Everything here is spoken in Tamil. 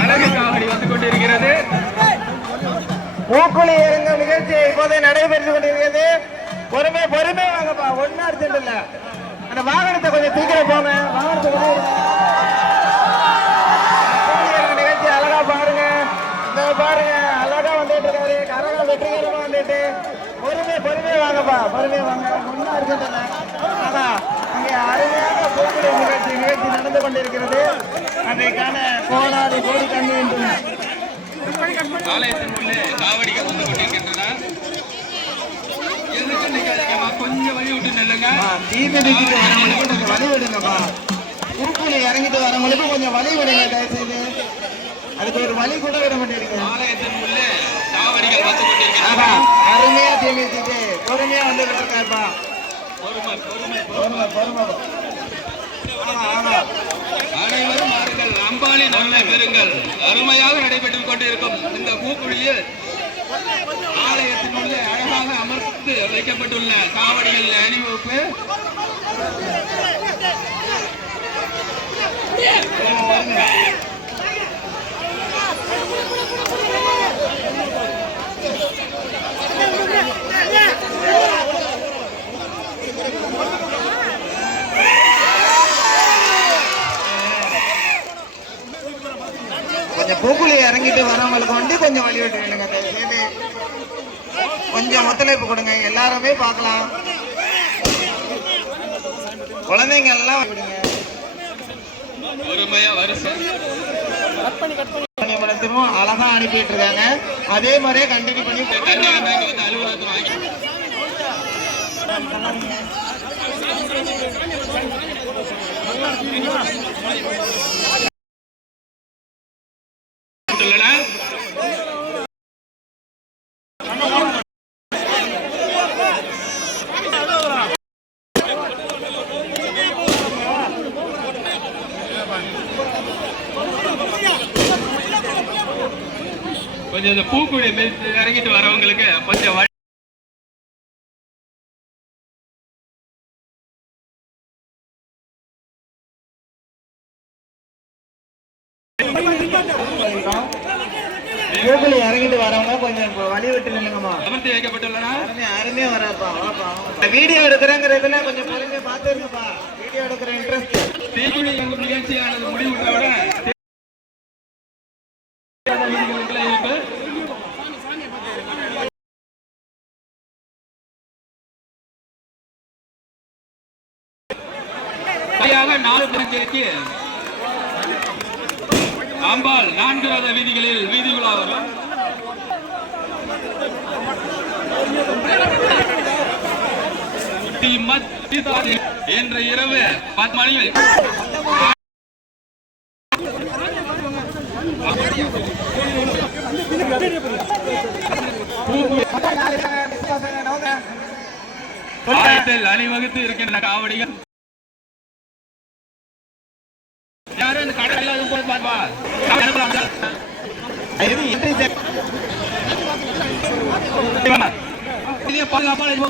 அழகு காவடி வந்து கொண்டிருக்கிறது. பூக்குழி இறங்கும் நிகழ்ச்சி இப்போதே நடைபெற்று கொண்டிருக்கிறது. பொறுமை பொறுமை வாங்கப்பா, ஒன்னும் அர்ஜென்ட் இல்ல. அந்த வாகனத்தை கொஞ்சம் சீக்கிரம் போங்க. வாகனத்தை நிகழ்ச்சி அழகா பாருங்க. இந்த பாருங்க அழகா வந்துட்டு இருக்காரு. கரகம் வெற்றிகரமா வந்துட்டு. பொறுமை பொறுமை வாங்கப்பா, பொறுமை வாங்க, ஒன்னும் அர்ஜென்ட் இல்ல. இங்கே அருமையான பூக்குழி நிகழ்ச்சி நடந்து கொண்டிருக்கிறது. அதைக்கான கோடாடி கோடி கண்ணி ஆலயத்தின் உள்ளே காவடிகள் வந்து கொண்டிருக்கின்றன. கொஞ்சம் வழி விட்டு நெல்லுங்க. தீபதிக்கு வரவங்களுக்கு கொஞ்சம் வழி விடுங்கப்பா. பூக்குழி இறங்கிட்டு வரவங்களுக்கு கொஞ்சம் வழி விடுங்க தயவுசெய்து. அதுக்கு ஒரு வழி கூட விட மாட்டேங்க. ஆலயத்தின் உள்ளே காவடிகள் வந்து கொண்டிருக்கின்றன. அருமையா தீமிதிட்டு பொறுமையா வந்துட்டு இருக்காருப்பா. அனைவரும் மாறுங்கள், அம்பாளி நன்மை பெறுங்கள். அருமையாக நடைபெற்றுக் கொண்டிருக்கும் இந்த பூக்குழியில் ஆலயத்தின் உள்ளே அழகாக அமர்த்து வைக்கப்பட்டுள்ள காவடிகள் அணிவகுப்பு கொஞ்சம் பூக்குழி இறங்கிட்டு வரவங்களுக்கு வந்து கொஞ்சம் வழி விட்டுருங்க. தயவுசெய்து கொஞ்சம் ஒத்துழைப்பு கொடுங்க. எல்லாருமே பார்க்கலாம். குழந்தைங்க எல்லாம் அழகா அனுப்பிட்டு இருக்காங்க. அதே மாதிரியே கண்டினியூ பண்ணி கொஞ்சம் இந்த பூக்குழி இறங்கிட்டு வரவங்களுக்கு கொஞ்சம் பூக்குழி இறங்கிட்டு வரவங்க கொஞ்சம் வழி விட்டு நில்லுங்கம்மா. அமர்த்தி வைக்கப்பட்டுள்ளனா யாருமே வரப்பா. வீடியோ எடுக்கிறேங்கிறதுல கொஞ்சம் பொறுமையா பார்த்துருங்கப்பா. வீடியோ எடுக்கிற இன்ட்ரெஸ்ட். தீக்குழி நிகழ்ச்சியானது முடிவுகளோட அம்பாள் 4 ரத வீதிகளில் வீதிகளா வரும். இன்று இரவு 10 மணியில் அணிவகுத்து இருக்கின்ற காவடிகள் யாரும் இந்த கடை எல்லாம் போய் பார்ப்பா. பாதுகாப்பான